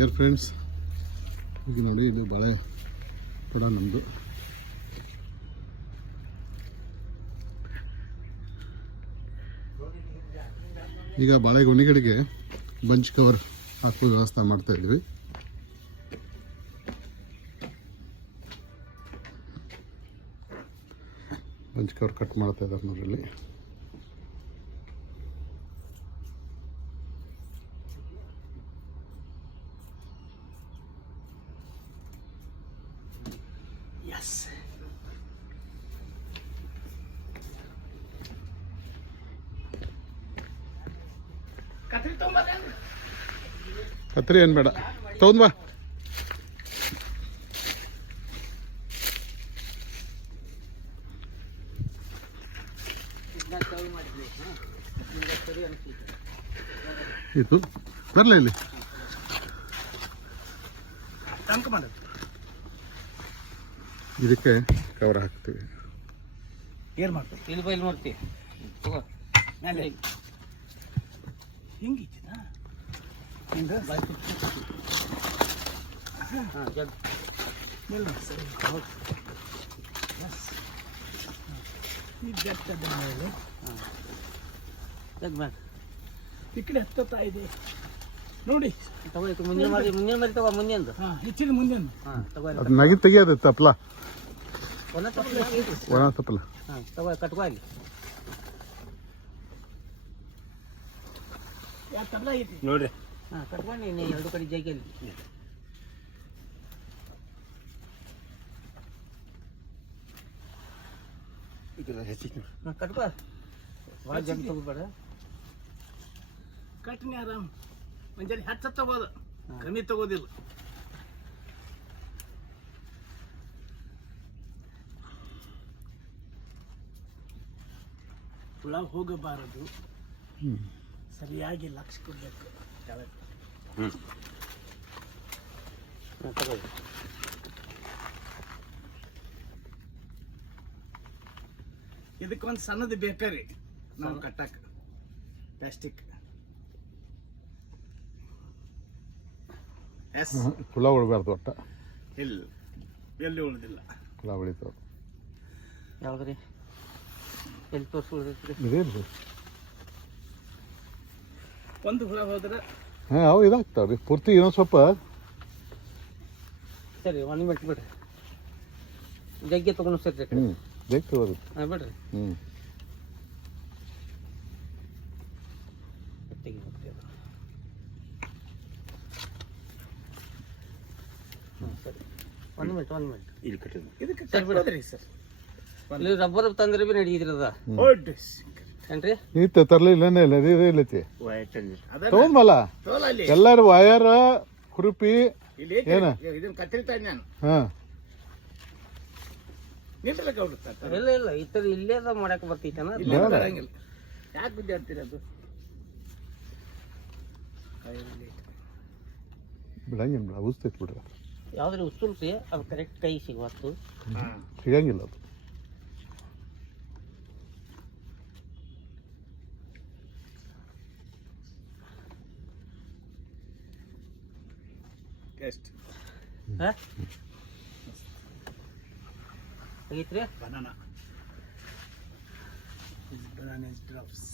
Air friends, ಈಗ ನೋಡಿ ಇದು ಬಾಳೆ ಕೂಡ ನಮ್ಮದು. ಈಗ ಬಾಳೆ ಗೊನೆಗಳಿಗೆ ಬಂಚ್ ಕವರ್ ಹಾಕೋ ವ್ಯವಸ್ಥೆ ಮಾಡ್ತಾ ಇದ್ವಿ. ಬಂಚ್ ಕವರ್ ಕಟ್ ಮಾಡ್ತಾ ಇದ್ದಾರೆ ನೋಡ್ರಲ್ಲಿ. ಕತ್ರಿ ಏನು ಬೇಡ, ತಗೊಂಡ್ ಬಾ. ಇದು ಬರಲ ಇಲ್ಲಿ ಇದಕ್ಕೆ ಕವರ್ ಹಾಕ್ತೀವಿ. ಏರ್ ಮಾಡ್ತೀವಿ, ಇಲ್ಲಿ ಬೈಲ್ ಮಾಡ್ತೀವಿ. ಮೇಲೆ ಹಿಂಗೆ ಹಿಂಗೆ ಬಾಯ್ತು. ಹಾಂ ಜಗ್ ಸರಿ. ಈ ಬೆಟ್ಟದ ಮೇಲೆ ಜಗ್ ಮಾಡಿ ಈ ಕಡೆ ಹತ್ತುತ್ತಾ ಇದೆ ನೋಡಿ. ತಗೋಯ್ತು ಮುಂದಿನ ಮಾಡಿ ತಗೋ. ಮುಂದಿನ ಹೆಚ್ಚಿನ ಮುಂದಿನ ಅದು ನಗಿ ತೆಗಿಯೋದು ತಪ್ಪಲ, ಒಣ ತಪ್ಪಲ. ಹಾಂ ತಗೋ, ಕಟ್ಕೋ ಅಲ್ಲಿ. ಯಾವ ತಪ್ಪಲ ಐತಿ ನೋಡ್ರಿ. ಹಾಂ ಕಟ್ಕೊಂಡು ನೀನು ಎರಡು ಕಡೆ ಜಗ್ಗಲ್ಲಿ ಹಾಂ ಕಟ್ಕೋ. ಭಾಳ ಜಗ್ ತಗೋಬೇಡ, ಕಟ್ನಿ ಆರಾಮ್. ಮುಂಜಾನೆ ಹೆಚ್ಚು ತಗೋದು, ಕಮ್ಮಿ ತಗೋದಿಲ್ಲ. ಹುಳ ಹೋಗಬಾರದು, ಸರಿಯಾಗಿ ಲಕ್ಷ ಕೊಡಬೇಕು. ಇದಕ್ಕೊಂದು ಸಣ್ಣದು ಬೇಕ್ರಿ ನಾವು ಕಟ್ಟಕ್ಕೆ, ಪ್ಲಾಸ್ಟಿಕ್. ಹುಳ ಉಳ್ಬಾರ್ದು ಒಟ್ಟ. ಇಲ್ಲ, ಎಲ್ಲಿ ಉಳಿದಿಲ್ಲ. ಹುಳ ಉಳಿತಾವ. ಯಾವ್ದ್ರಿ ಎಲ್ಲಿ ತೋರಿಸ್ಬಿಡ್ತೈತ್ರಿ? ಇದೇನು ಒಂದು ಹುಳ ಹೋದ್ರೆ ಹಾಂ ಅವು ಇದಾಗ್ತಾವ್ರಿ ಪೂರ್ತಿ. ಇನ್ನೊಂದು ಸ್ವಲ್ಪ ಸರಿ 1 ಮಿನಿಟ್ ಬಿಡ್ರಿ. ಜಗ್ಗೆ ತಗೊಂಡು ಸರಿ. ಜಗ್ ತಗೋದು. ಹಾಂ ಬಿಡ್ರಿ. ಸರಿ 1 ಮಿನಿಟ್ ಇಲ್ಲಿ ಕಟ್ಟಿದ್ದು ಇದಕ್ಕೆ ಸರಿ ಬಿಡೋದ್ರಿ ಸರ್. ಇಲ್ಲಿ ರಬ್ಬರ್ ತಂದ್ರೆ ಬಿ ನಡೀತಿರದ ಏನ್ರಿ? ನೀತ ತರಲಿಲ್ಲ ಇಲ್ಲೈತಿ ತಗೊಂಬಲ್ಲ. ಎಲ್ಲಾರು ವಯರ್ ಹುರುಪಿ ಏನ ಇದನ್ನ ಕತ್ತಿರ್ತಾ ನಾನು. ಹಾಂ ಇಲ್ಲ ಇಲ್ಲ ಈ ಥರ ಇಲ್ಲೇ ಅದ ಮಾಡಕ್ಕೆ ಬರ್ತೈತನ. ಯಾಕೆ ಬಿದ್ದಾಡ್ತೀರ ಅದು? ಬಿಡಂಗಿಲ್ಲ, ಉಸ್ತೈತಿ ಬಿಡ್ರ. ಯಾವ್ದ್ರಿ ಉಸ್ತುಲ್ರಿ ಅದು ಕರೆಕ್ಟ್ ಕೈ ಸಿಗುವತ್ತು ಸಿಗಂಗಿಲ್ಲ ಅದು. ಆಗೈತ್ರಿ. Banana drops.